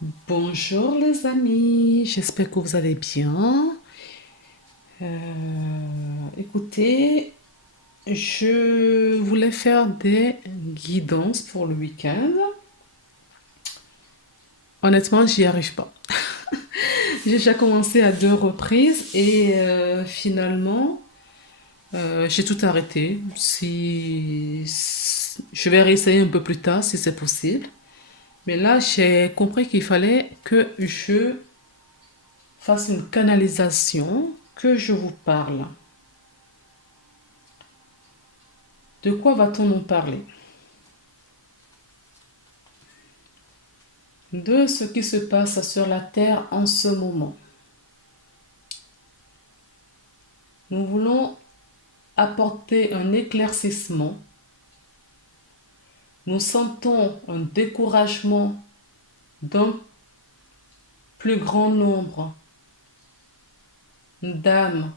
Bonjour les amis, j'espère que vous allez bien. Écoutez, je voulais faire des guidances pour le week-end. Honnêtement, j'y arrive pas. J'ai déjà commencé à deux reprises et finalement, j'ai tout arrêté. Je vais réessayer un peu plus tard si c'est possible. Mais là, j'ai compris qu'il fallait que je fasse une canalisation, que je vous parle. De quoi va-t-on nous parler? De ce qui se passe sur la Terre en ce moment. Nous voulons apporter un éclaircissement. Nous sentons un découragement d'un plus grand nombre d'âmes,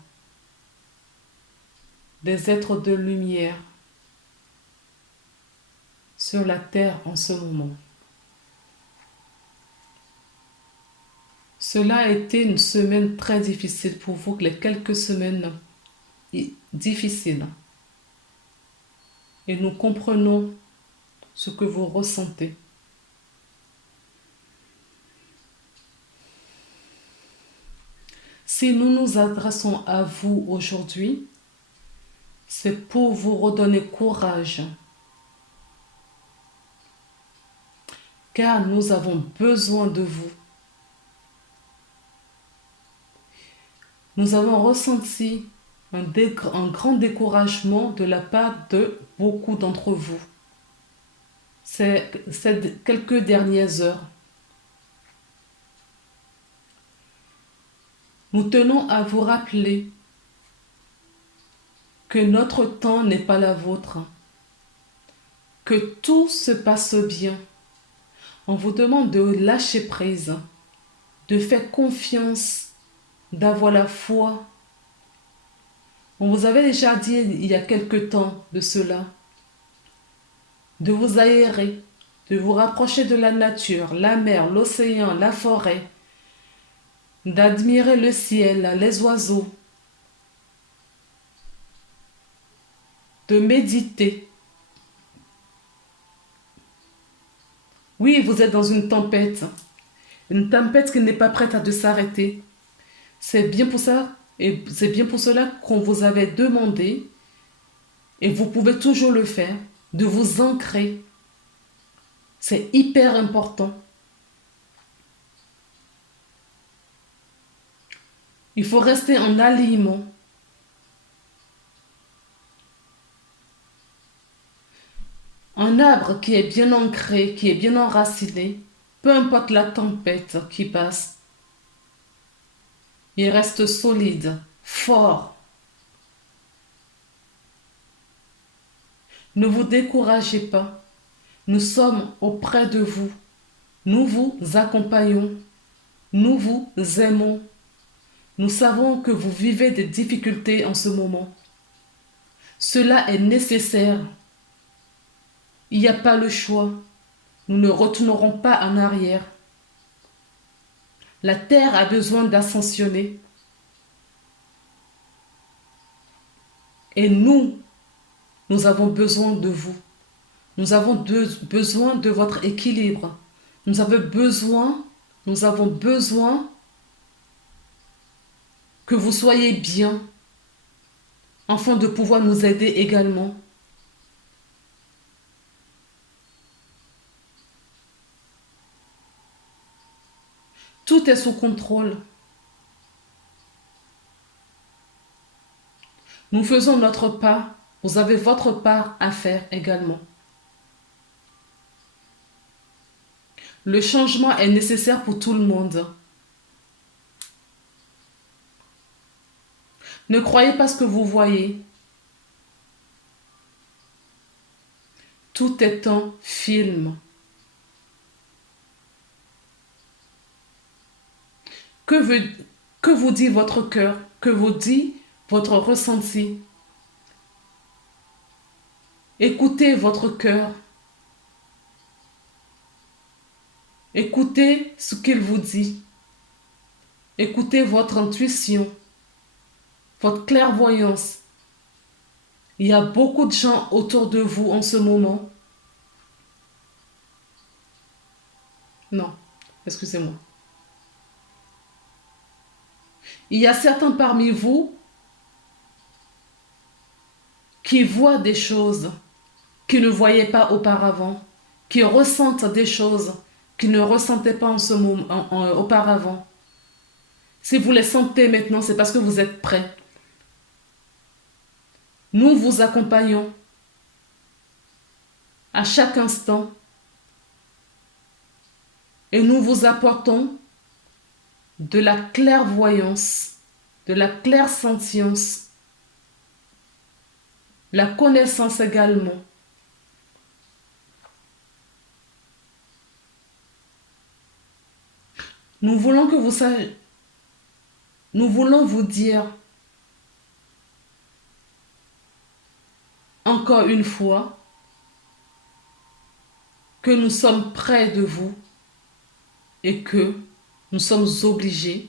des êtres de lumière sur la Terre en ce moment. Cela a été une semaine très difficile pour vous, les quelques semaines difficiles. Et nous comprenons ce que vous ressentez. Si nous nous adressons à vous aujourd'hui, c'est pour vous redonner courage, car nous avons besoin de vous. Nous avons ressenti un grand découragement de la part de beaucoup d'entre vous ces quelques dernières heures. Nous tenons à vous rappeler que notre temps n'est pas la vôtre, que tout se passe bien. On vous demande de lâcher prise, de faire confiance, d'avoir la foi. On vous avait déjà dit il y a quelque temps de cela, de vous aérer, de vous rapprocher de la nature, la mer, l'océan, la forêt, d'admirer le ciel, les oiseaux, de méditer. Oui, vous êtes dans une tempête qui n'est pas prête à de s'arrêter. C'est bien pour ça, et c'est bien pour cela qu'on vous avait demandé, et vous pouvez toujours le faire, de vous ancrer. C'est hyper important. Il faut rester en alignement. Un arbre qui est bien ancré, qui est bien enraciné, peu importe la tempête qui passe, il reste solide, fort. Ne vous découragez pas. Nous sommes auprès de vous. Nous vous accompagnons. Nous vous aimons. Nous savons que vous vivez des difficultés en ce moment. Cela est nécessaire. Il n'y a pas le choix. Nous ne retournerons pas en arrière. La terre a besoin d'ascensionner. Et nous avons besoin de vous. Nous avons besoin de votre équilibre. Nous avons besoin que vous soyez bien, afin de pouvoir nous aider également. Tout est sous contrôle. Nous faisons notre part. Vous avez votre part à faire également. Le changement est nécessaire pour tout le monde. Ne croyez pas ce que vous voyez. Tout est un film. Que veut, que vous dit votre cœur? Que vous dit votre ressenti? Écoutez votre cœur. Écoutez ce qu'il vous dit. Écoutez votre intuition, votre clairvoyance. Il y a beaucoup de gens autour de vous en ce moment. Non, excusez-moi. Il y a certains parmi vous qui voient des choses qu'ils ne voyaient pas auparavant, qui ressentent des choses qu'ils ne ressentaient pas en ce moment, auparavant. Si vous les sentez maintenant, c'est parce que vous êtes prêts. Nous vous accompagnons à chaque instant et nous vous apportons de la clairvoyance, de la clairsentience, la connaissance également. Nous voulons que vous sachiez, nous voulons vous dire encore une fois que nous sommes près de vous et que nous sommes obligés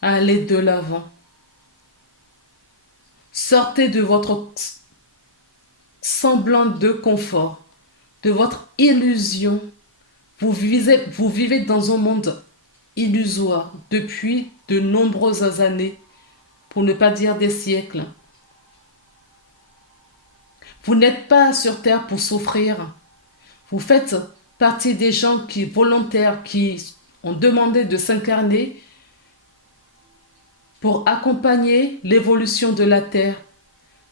à aller de l'avant. Sortez de votre semblant de confort, de votre illusion. Vous vivez dans un monde illusoire depuis de nombreuses années, pour ne pas dire des siècles. Vous n'êtes pas sur Terre pour souffrir. Vous faites partie des gens volontaires qui ont demandé de s'incarner pour accompagner l'évolution de la Terre.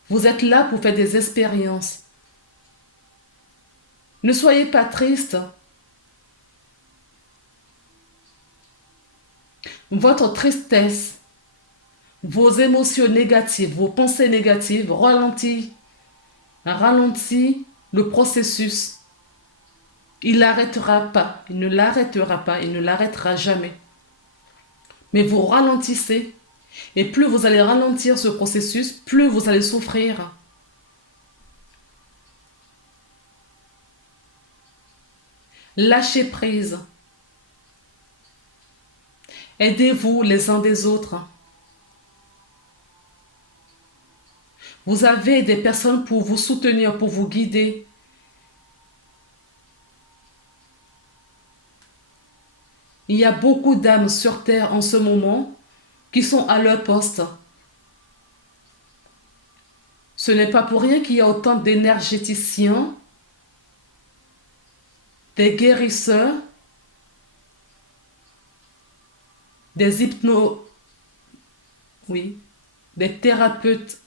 Vous êtes là pour faire des expériences. Ne soyez pas triste. Votre tristesse, vos émotions négatives, vos pensées négatives ralentit le processus. Il n'arrêtera pas, il ne l'arrêtera pas, il ne l'arrêtera jamais. Mais vous ralentissez. Et plus vous allez ralentir ce processus, plus vous allez souffrir. Lâchez prise. Aidez-vous les uns des autres. Vous avez des personnes pour vous soutenir, pour vous guider. Il y a beaucoup d'âmes sur Terre en ce moment qui sont à leur poste. Ce n'est pas pour rien qu'il y a autant d'énergéticiens, des guérisseurs, des des thérapeutes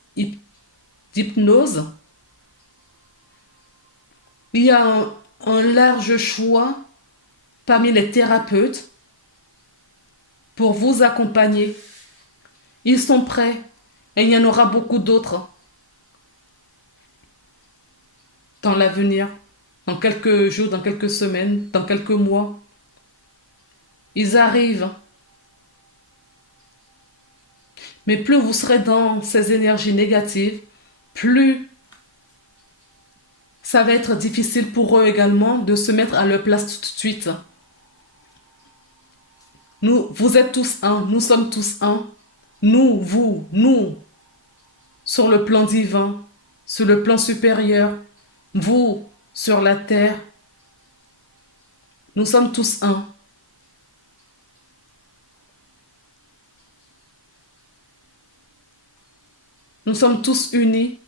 d'hypnose. Il y a un large choix parmi les thérapeutes pour vous accompagner. Ils sont prêts et il y en aura beaucoup d'autres dans l'avenir, dans quelques jours, dans quelques semaines, dans quelques mois. Ils arrivent. Mais plus vous serez dans ces énergies négatives, plus ça va être difficile pour eux également de se mettre à leur place tout de suite. Vous êtes tous un, nous sommes tous un. Nous, vous, nous, sur le plan divin, sur le plan supérieur, vous, sur la terre. Nous sommes tous un. Nous sommes tous unis.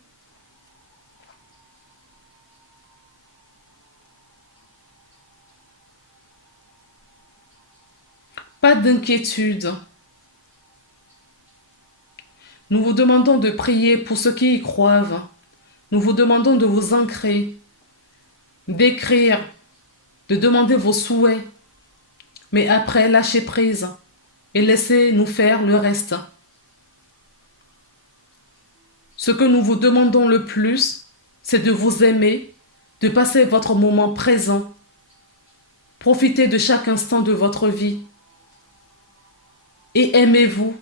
Pas d'inquiétude. Nous vous demandons de prier pour ceux qui y croient. Nous vous demandons de vous ancrer, d'écrire, de demander vos souhaits. Mais après, lâchez prise et laissez-nous faire le reste. Ce que nous vous demandons le plus, c'est de vous aimer, de passer votre moment présent. Profitez de chaque instant de votre vie. Et aimez-vous.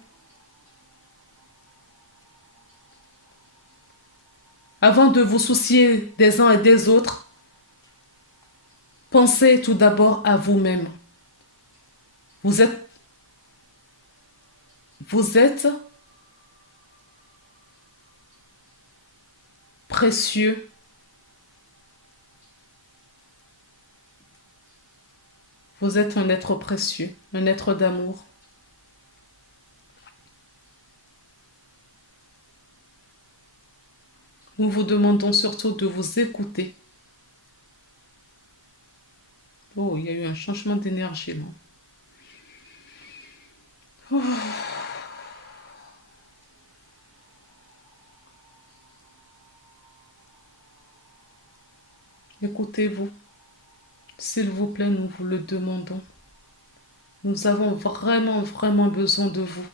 Avant de vous soucier des uns et des autres, Pensez tout d'abord à vous-même. Vous êtes, vous êtes précieux. Vous êtes un être précieux, un être d'amour. Nous vous demandons surtout de vous écouter. Oh, il y a eu un changement d'énergie là. Oh. Écoutez-vous. S'il vous plaît, nous vous le demandons. Nous avons vraiment, vraiment besoin de vous.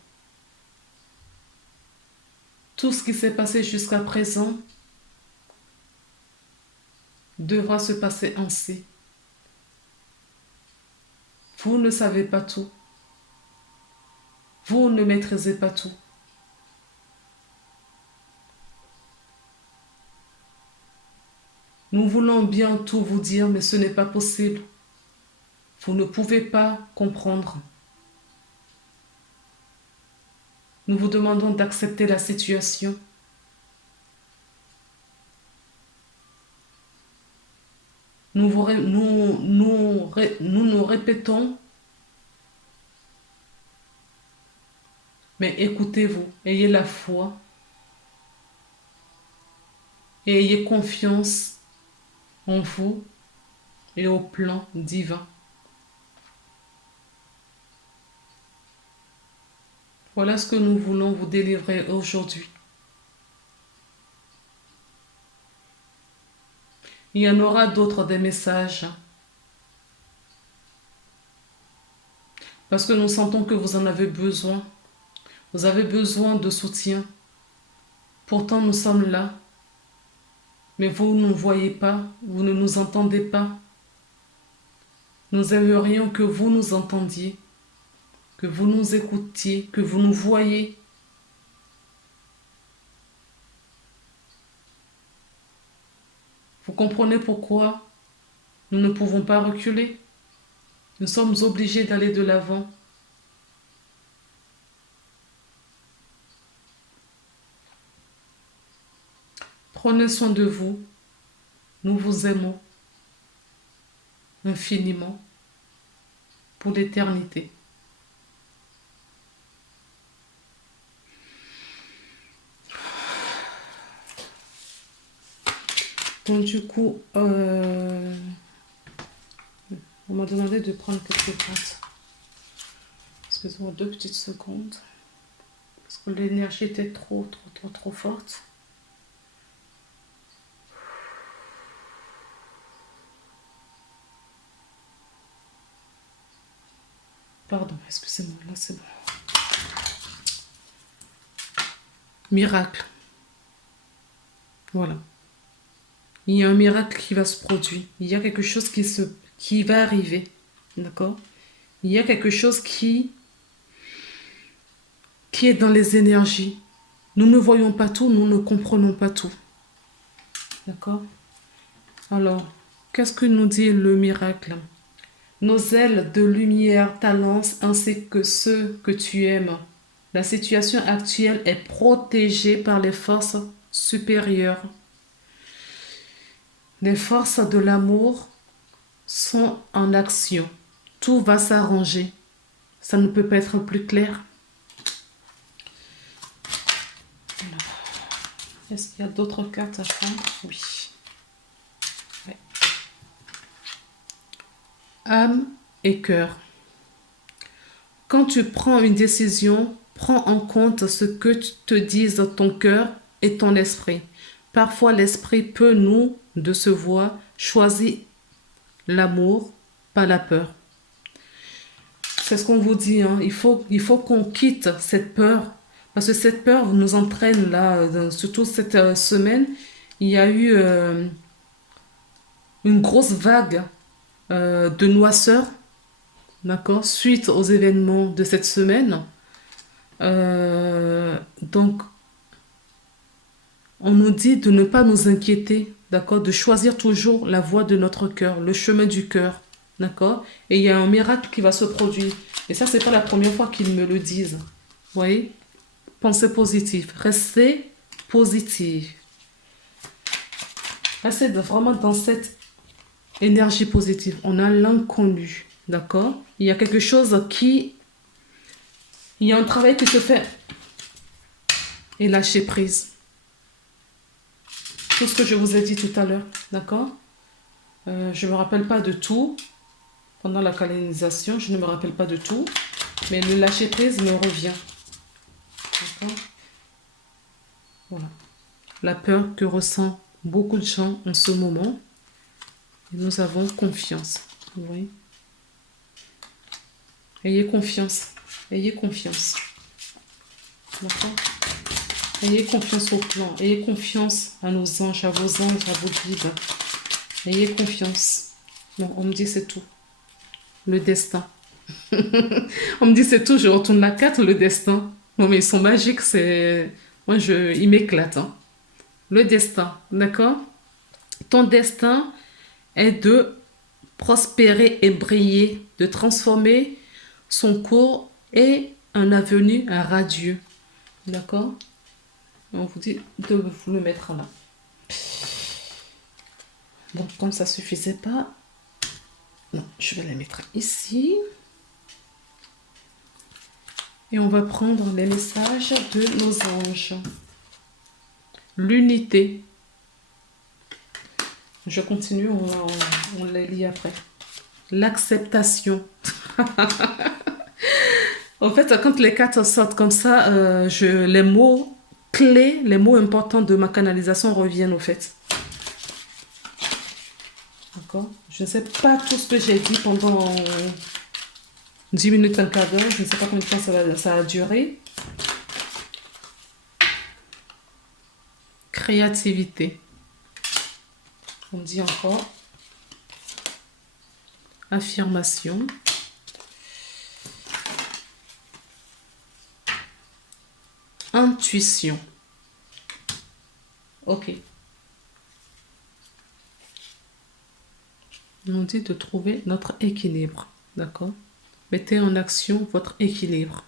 Tout ce qui s'est passé jusqu'à présent devra se passer ainsi. Vous ne savez pas tout. Vous ne maîtrisez pas tout. Nous voulons bien tout vous dire, mais ce n'est pas possible. Vous ne pouvez pas comprendre. Nous vous demandons d'accepter la situation. Nous nous répétons, mais écoutez-vous, ayez la foi et ayez confiance en vous et au plan divin. Voilà ce que nous voulons vous délivrer aujourd'hui. Il y en aura d'autres des messages. Parce que nous sentons que vous en avez besoin. Vous avez besoin de soutien. Pourtant, nous sommes là. Mais vous ne nous voyez pas, vous ne nous entendez pas. Nous aimerions que vous nous entendiez, que vous nous écoutiez, que vous nous voyiez. Vous comprenez pourquoi nous ne pouvons pas reculer? Nous sommes obligés d'aller de l'avant. Prenez soin de vous. Nous vous aimons infiniment pour l'éternité. Donc du coup, on m'a demandé de prendre quelques plantes. Excusez-moi 2 petites secondes. Parce que l'énergie était trop forte. Pardon, excusez-moi, là c'est bon. Miracle. Voilà. Il y a un miracle qui va se produire. Il y a quelque chose qui va arriver. D'accord? Il y a quelque chose qui est dans les énergies. Nous ne voyons pas tout, nous ne comprenons pas tout. D'accord? Alors, qu'est-ce que nous dit le miracle? Nos ailes de lumière t'annoncent ainsi que ceux que tu aimes. La situation actuelle est protégée par les forces supérieures. Les forces de l'amour sont en action. Tout va s'arranger. Ça ne peut pas être plus clair. Est-ce qu'il y a d'autres cartes à prendre? Oui. Ouais. Âme et cœur. Quand tu prends une décision, prends en compte ce que te disent ton cœur et ton esprit. Parfois, l'esprit peut nous décevoir. Choisis l'amour, pas la peur. C'est ce qu'on vous dit. Hein. Il faut qu'on quitte cette peur. Parce que cette peur nous entraîne là, surtout cette semaine. Il y a eu une grosse vague de noirceur, d'accord, suite aux événements de cette semaine. Donc, on nous dit de ne pas nous inquiéter d'accord, de choisir toujours la voie de notre cœur, le chemin du cœur, d'accord? Et il y a un miracle qui va se produire. Et ça, c'est pas la première fois qu'ils me le disent. Vous voyez? Pensez positif, restez positif. Restez vraiment dans cette énergie positive. On a l'inconnu, d'accord? Il y a quelque chose qui... Il y a un travail qui se fait. Et lâcher prise. Tout ce que je vous ai dit tout à l'heure, d'accord? Je ne me rappelle pas de tout. Pendant la canalisation, je ne me rappelle pas de tout. Mais le lâcher prise me revient. D'accord? Voilà. La peur que ressent beaucoup de gens en ce moment. Et nous avons confiance. Vous voyez? Ayez confiance. Ayez confiance. D'accord? Ayez confiance au plan. Ayez confiance à nos anges, à vos anges, à vos guides. Ayez confiance. Bon, on me dit c'est tout. Le destin. On me dit c'est tout, je retourne la carte, le destin. Non mais ils sont magiques, c'est... Moi, ils m'éclatent. Hein. Le destin, d'accord? Ton destin est de prospérer et briller, de transformer son cours et un avenir radieux. D'accord? On vous dit de vous le mettre là. Bon, comme ça suffisait pas, non, je vais les mettre ici. Et on va prendre les messages de nos anges. L'unité. Je continue, on les lit après. L'acceptation. En fait, quand les cartes sortent comme ça, les mots clés, les mots importants de ma canalisation reviennent au fait. D'accord? Je ne sais pas tout ce que j'ai dit pendant 10 minutes, un quart d'heure. Je ne sais pas combien de temps ça a duré. Créativité. On dit encore. Affirmation. Intuition. Ok. On dit de trouver notre équilibre. D'accord? Mettez en action votre équilibre.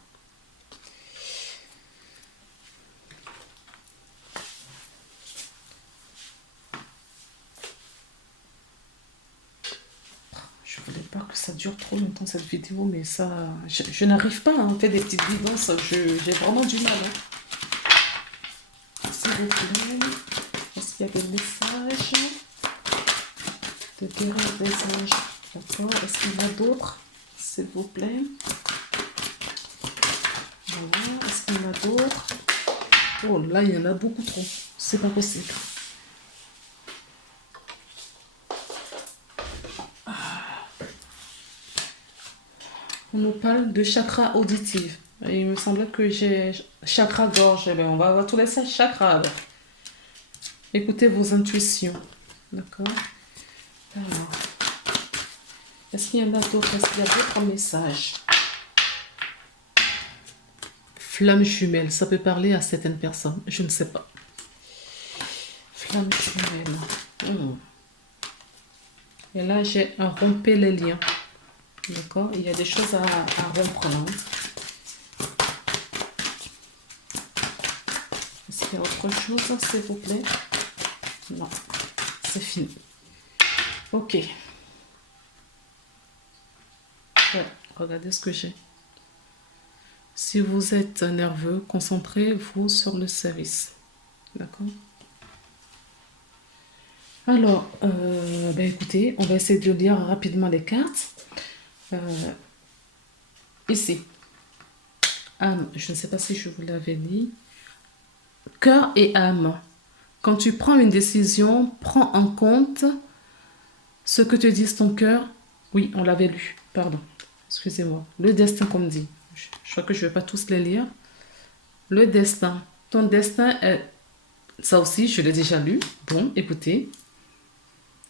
Je voulais pas que ça dure trop longtemps cette vidéo, mais ça... Je n'arrive pas à en faire des petites vidances. J'ai vraiment du mal. Hein. S'il vous plaît. Est-ce qu'il y a des messages de guérir des anges? D'accord. Est-ce qu'il y en a d'autres? S'il vous plaît. Voilà. Est-ce qu'il y en a d'autres? Oh là, il y en a beaucoup trop. C'est pas possible. On nous parle de chakra auditif. Et il me semblait que j'ai chakra gorge. Eh bien, on va tous les 5 chakras. Alors. Écoutez vos intuitions. D'accord? Alors. Est-ce qu'il y en a d'autres? Est-ce qu'il y a d'autres messages? Flamme jumelle. Ça peut parler à certaines personnes. Je ne sais pas. Flamme jumelle. Et là, j'ai un romper les liens. D'accord? Il y a des choses à rompre là. Est-ce qu'il y a autre chose, s'il vous plaît? Non. C'est fini. Ok. Ouais, regardez ce que j'ai. Si vous êtes nerveux, concentrez-vous sur le service. D'accord? Alors, écoutez, on va essayer de lire rapidement les cartes. Ici. Âme, je ne sais pas si je vous l'avais dit. Cœur et âme. Quand tu prends une décision, prends en compte ce que te dit ton cœur. Oui, on l'avait lu, pardon. Excusez-moi. Le destin, comme dit. Je crois que je ne vais pas tous les lire. Le destin. Ton destin est... Ça aussi, je l'ai déjà lu. Bon, écoutez.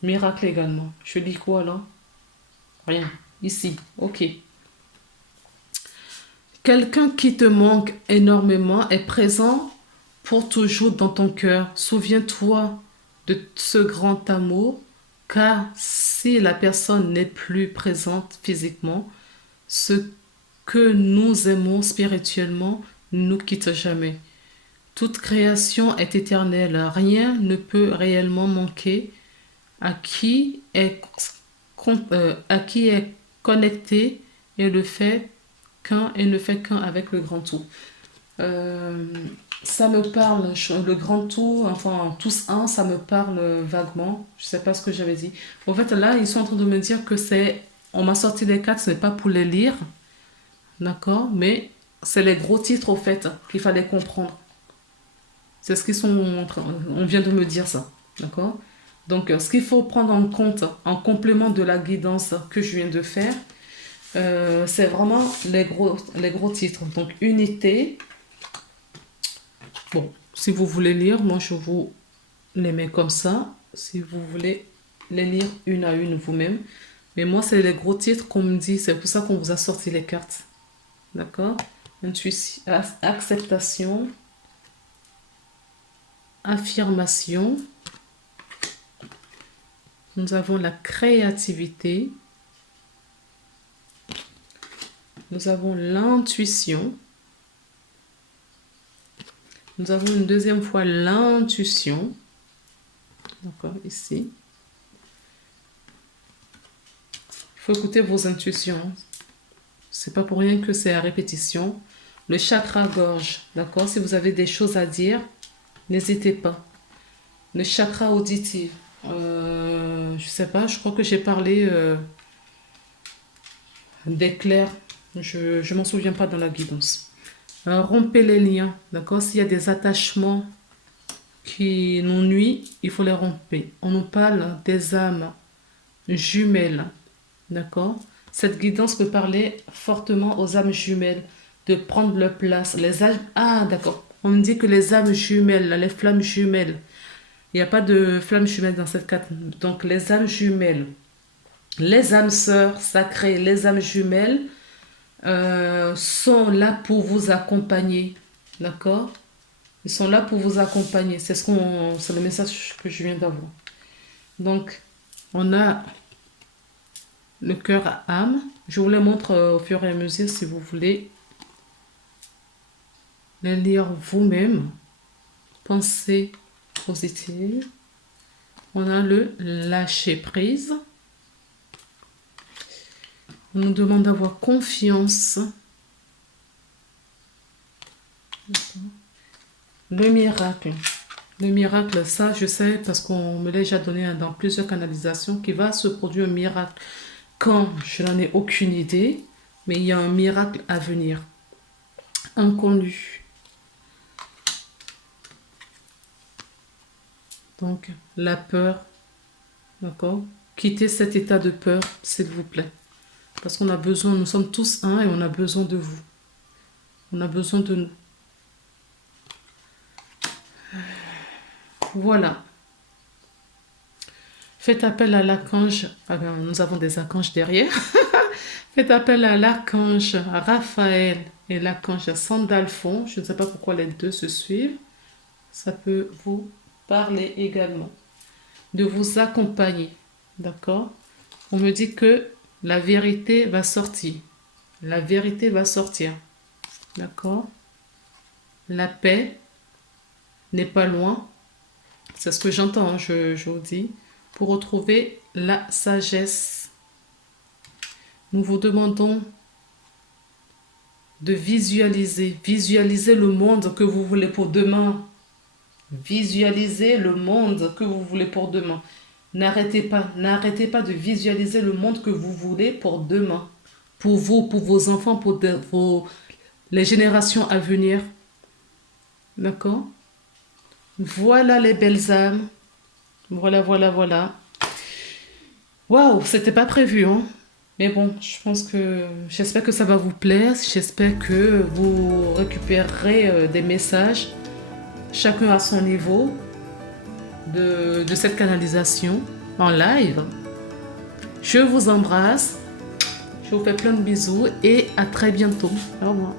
Miracle également. Je lis quoi là? Rien. Ici. Ok. Quelqu'un qui te manque énormément est présent pour toujours dans ton cœur. Souviens-toi de ce grand amour, car si la personne n'est plus présente physiquement, ce que nous aimons spirituellement ne nous quitte jamais. Toute création est éternelle, rien ne peut réellement manquer à à qui est connecté et ne fait qu'un avec le grand tout. Euh, Ça me parle, le grand tout, enfin tous un, ça me parle vaguement. Je sais pas ce que j'avais dit. En fait, là, ils sont en train de me dire que on m'a sorti les cartes, ce n'est pas pour les lire, d'accord, mais c'est les gros titres au fait qu'il fallait comprendre. C'est ce qu'ils sont on vient de me dire ça, d'accord. Donc, ce qu'il faut prendre en compte en complément de la guidance que je viens de faire, c'est vraiment les gros titres. Donc, unité. Bon, si vous voulez lire, moi je vous les mets comme ça. Si vous voulez les lire une à une vous-même. Mais moi, c'est les gros titres qu'on me dit. C'est pour ça qu'on vous a sorti les cartes. D'accord? Intuition, acceptation, affirmation. Nous avons la créativité. Nous avons l'intuition. Nous avons une deuxième fois l'intuition. D'accord, ici. Il faut écouter vos intuitions. C'est pas pour rien que c'est à répétition. Le chakra gorge, d'accord? Si vous avez des choses à dire, n'hésitez pas. Le chakra auditif. Je sais pas, je crois que j'ai parlé d'éclair. Je m'en souviens pas dans la guidance. Rompez les liens, d'accord? S'il y a des attachements qui nous nuisent, il faut les rompre. On nous parle des âmes jumelles, d'accord? Cette guidance peut parler fortement aux âmes jumelles, de prendre leur place. Les âmes... Ah, d'accord. On me dit que les âmes jumelles, les flammes jumelles, il n'y a pas de flammes jumelles dans cette carte. Donc, les âmes jumelles, les âmes sœurs sacrées, les âmes jumelles sont là pour vous accompagner. D'accord? Ils sont là pour vous accompagner. C'est le message que je viens d'avoir. Donc, on a le cœur à âme. Je vous les montre au fur et à mesure si vous voulez les lire vous-même. Pensée positive. On a le lâcher prise. On nous demande d'avoir confiance. Le miracle. Le miracle, ça je sais parce qu'on me l'a déjà donné dans plusieurs canalisations qu'il va se produire un miracle. Quand je n'en ai aucune idée, mais il y a un miracle à venir. Inconnu. Donc, la peur, d'accord? Quittez cet état de peur, s'il vous plaît. Parce qu'on a besoin, nous sommes tous un et on a besoin de vous. On a besoin de nous. Voilà. Faites appel à l'archange. Ah ben, nous avons des archanges derrière. Faites appel à l'archange Raphaël et l'archange Sandalphon. Je ne sais pas pourquoi les deux se suivent. Ça peut vous parler également. De vous accompagner. D'accord? On me dit que la vérité va sortir. La vérité va sortir. D'accord? La paix n'est pas loin. C'est ce que j'entends, hein, je vous dis. Pour retrouver la sagesse. Nous vous demandons de visualiser. Visualiser le monde que vous voulez pour demain. Visualisez le monde que vous voulez pour demain. N'arrêtez pas de visualiser le monde que vous voulez pour demain. Pour vous, pour vos enfants, pour les générations à venir. D'accord? Voilà les belles âmes. Voilà, voilà, voilà. Waouh, c'était pas prévu, hein? Mais bon, j'espère que ça va vous plaire. J'espère que vous récupérerez des messages, chacun à son niveau, de cette canalisation en live. Je vous embrasse. Je vous fais plein de bisous et à très bientôt. Au revoir.